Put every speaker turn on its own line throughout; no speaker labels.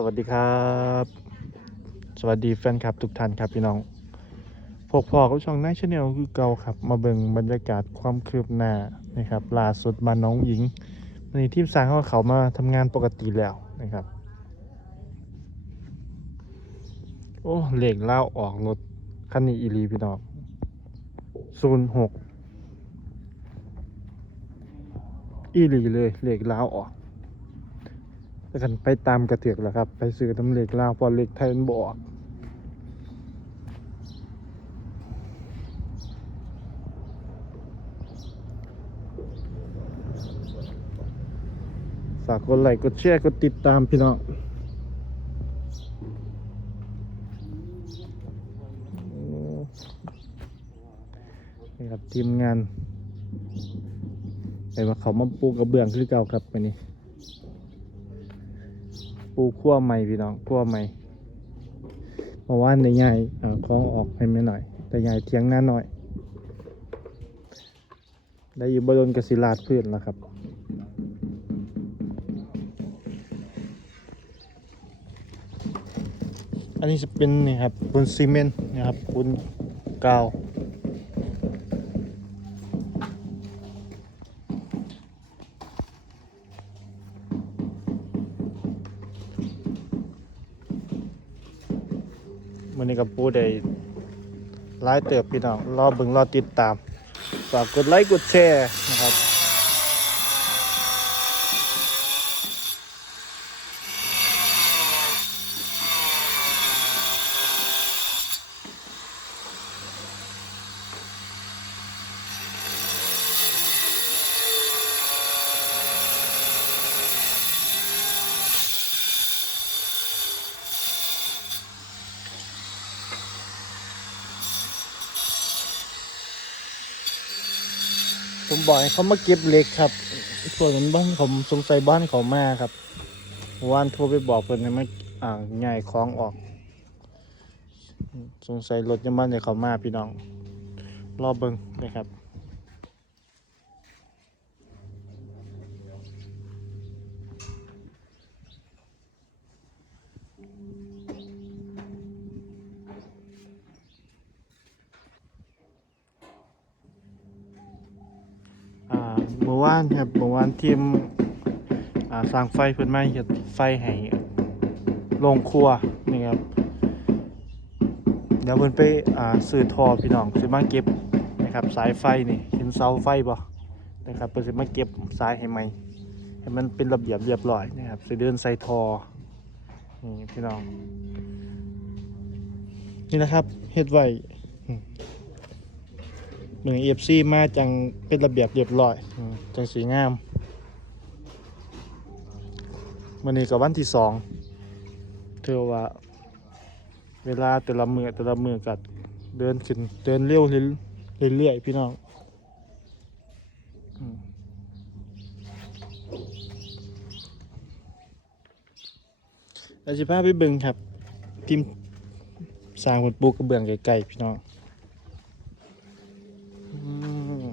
สวัสดีครับ สวัสดีแฟนคลับทุกท่านครับพี่น้องพกพอเขาช่องนายชาแนลคือเก่าครับ มาเบิ่งบรรยากาศความคืบหน้านะครับล่าสุดมาน้องหญิงวันนี้ทีมสร้างเขาเขามาทำงานปกติแล้วนะครับ โอ้เหล็กเล่าออกรถคันนี้อีหลีพี่น้องศูนย์หกอีหลีเลยเหล็กเล่าออก กันไปตามกระเถือกแหล้วครับ ไปซื้อน้ำเหล็กลาวพอเหล็กไทยมันบออกฝากกดไลค์กดแชร์กดติดตามพี่น้องนี่ครับทีมงานไปว่าเขามาปลูกกระเบื้องคือเก่าครับไปนี่ ปูขั้วใหม่พี่น้องขั้วใหม่เมื่อวาในใหญ่เอ่อของออกให้ไม่หน่อย แต่ใหญ่เทียงหน้าหน่อย ได้อยู่บโดนกสิลาดพืชแล้วครับอันนี้จะเป็นนี่ครับปูนซีเมนต์นะครับปูนกาว มันนี้กับปูได้ไลายเติบพี่น้องรอบึงรอติดตาม ฝากกดไลค์กดแชร์นะครับ ผมบอกให้เขามาเก็บเหล็กครับส่วนบ้านผมสงสัยบ้านเขามาครับเมื่อวานโทรไปบอกเพิ่นให้มาอ่างใหญ่คล้องออก สงสัยรถยามันจะเขามาพี่น้อง รอเบิ้งนะครับ เมื่อวานครับเมื่อวานทีมสร้างไฟเพิ่นมาเฮ็ดไฟให้โรงครัวนี่ครับเดี๋ยวเพิ่นไปอ่าซื้อทอพี่น้องสิมาเก็บนะครับสายไฟนี่เห็นเสาไฟบ่นะครับเพิ่นสิมาเก็บสายให้ใหม่ให้มันเป็นระเบียบเรียบร้อยนะครับสิเดินใส่ทอนี่พี่น้องนี่นะครับเฮ็ดไว้ หนึ่งเอฟซีมาจังเป็นระเบียบเรียบร้อยจังสีงามวันนี้กับวันที่สองเธอว่า เวลาแต่ละมือแต่ละมือกัดเดินขึ้นเดินเร็วเรื่อยๆพี่น้องอืมเราจะพาไปเบิ่งครับทีมสร้างบนปูกระเบื้องไกลๆพี่น้อง อืม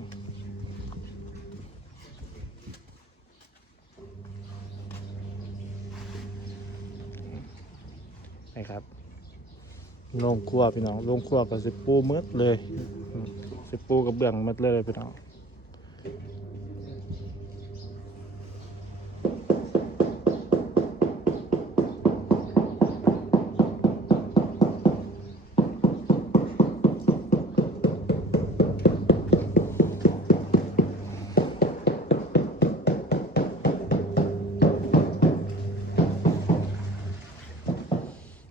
นะครับ โรงครัวพี่น้องโรงครัวกับสิปูมืดเลยสิปูกับเบื้องมืดเลยพี่น้อง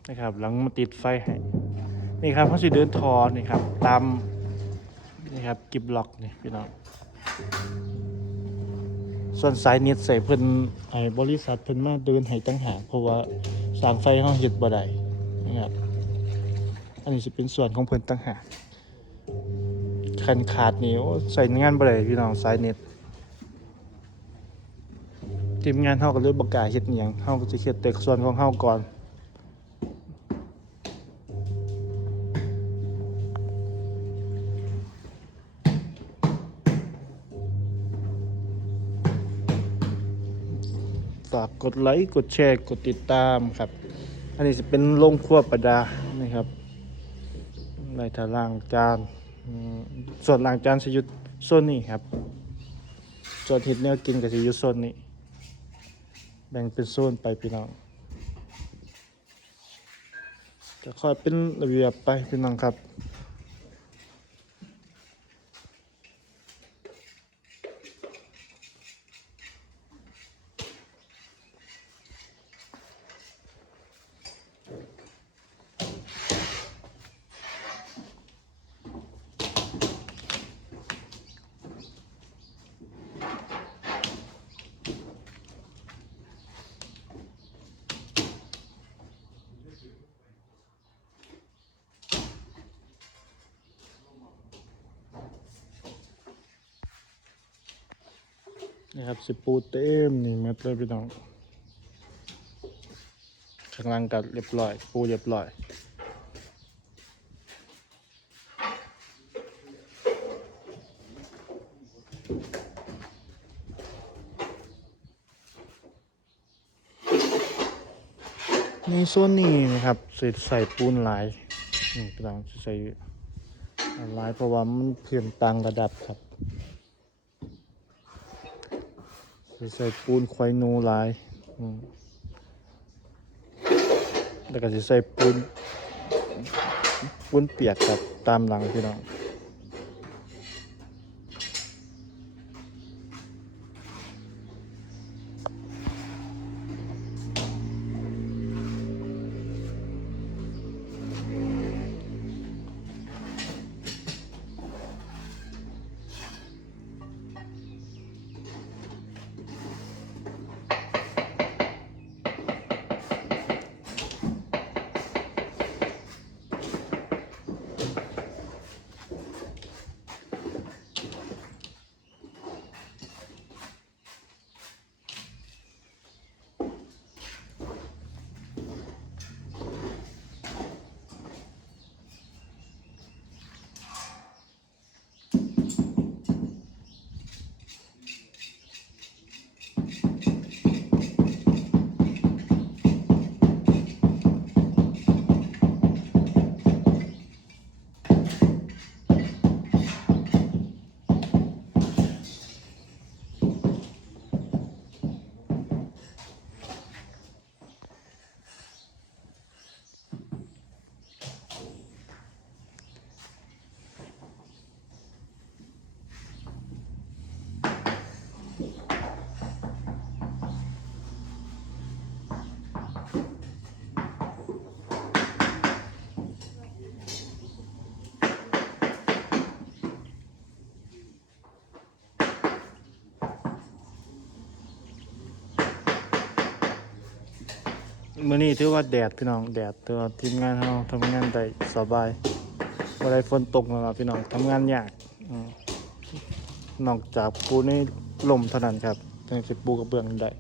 นะครับหลังมาติดไฟให้ นี่ครับเขาสิเดินทอนี่ครับ ตามนี่ครับกิบล็อกนี่พี่น้องส่วนสายเน็ตใส่เพิ่นไอ้บริษัทเพิ่นมาเดินให้ตั้งหากเพราะว่าสางไฟเขาเฮ็ดบ่ได้นะครับอันนี้จะเป็นส่วนของเพิ่นตั้งหากคันขาดนี่โอ้ใส่งานบ่ได้พี่น้องสายเน็ตทีมงานเฮาก็เลยบ่กล้าเฮ็ดหยังเฮาก็สิเฮ็ดแต่ส่วนของเฮาก่อน กดไลค์กดแชร์กดติดตามครับ อันนี้จะเป็นโรงครัวประดานะครับในทาล่างจานส่วนล่างจานจะอยุดโซนนี้ครับ ส่วนเห็ดแนวกินก็จะอยุดโซนนี้ แบ่งเป็นโซนไปพี่น้องจะค่อยเป็นระเบียบไปพี่น้องครับ นี่ครับสิปูเต็มนี่มัดเลยพี่น้องข้างล่างกัดเรียบร้อย ปูเรียบร้อยในโซนนี้นะครับใส่ใส่ปูนหลายนี่พี่น้องใส่หลายเพราะว่ามันเพื่อนต่างระดับครับ ใส่ปูนควายนูลายแล้วก็จะใส่ปูนปูนเปียกครับตามหลังพี่น้อง มื้อนี้ถือว่าแดดพี่น้องแดดตัวาทีมงานเราทำงานได้สบายบ่ได้ฝนตกแล้วล่ะพี่น้องทำงานยากอืมนอกจากปูในลมเท่านั้นครับจึงสิปูกระเบื้องได้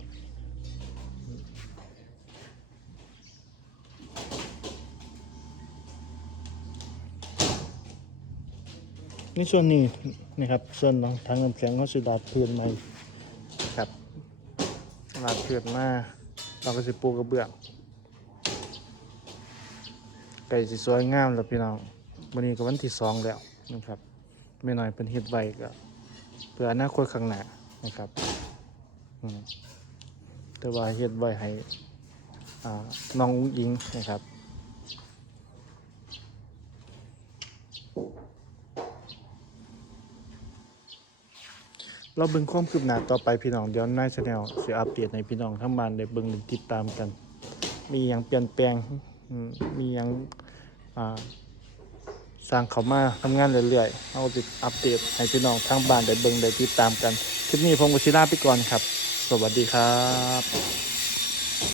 นี่ส่วนนี้นะครับส่วนของทางน้ำแข็งเขาสิดาดพื้นใหม่ครับดาดพื้นมาเราก็สิปูกระเบื้อง ก่สิสวยงามแล้วพี่น้องวันนี้ก็วันที่สองแล้วนะครับไม่น้อยเป็นเฮ็ดไว้ก็เพื่ออนาคตข้างหน้านะครับแต่ว่าเฮ็ดไว้ให้น้องอุ้งอิงนะครับเราเบิ่งความคืบหน้าต่อไปพี่น้องเดี๋ยวนายชาแนลสิอัปเดตให้พี่น้องทั้งบ้านได้เบิ่งติดตามกัน มีหยังเปลี่ยนแปลงอืมมีหยังอ่า สร้างเขามาทำงานเรื่อยๆเอาติดอัปเดตให้พี่น้องทั้งบ้านได้เบิ่งได้ติดตามกัน คลิปนี้ผมก็ชิลาไปก่อนครับ สวัสดีครับ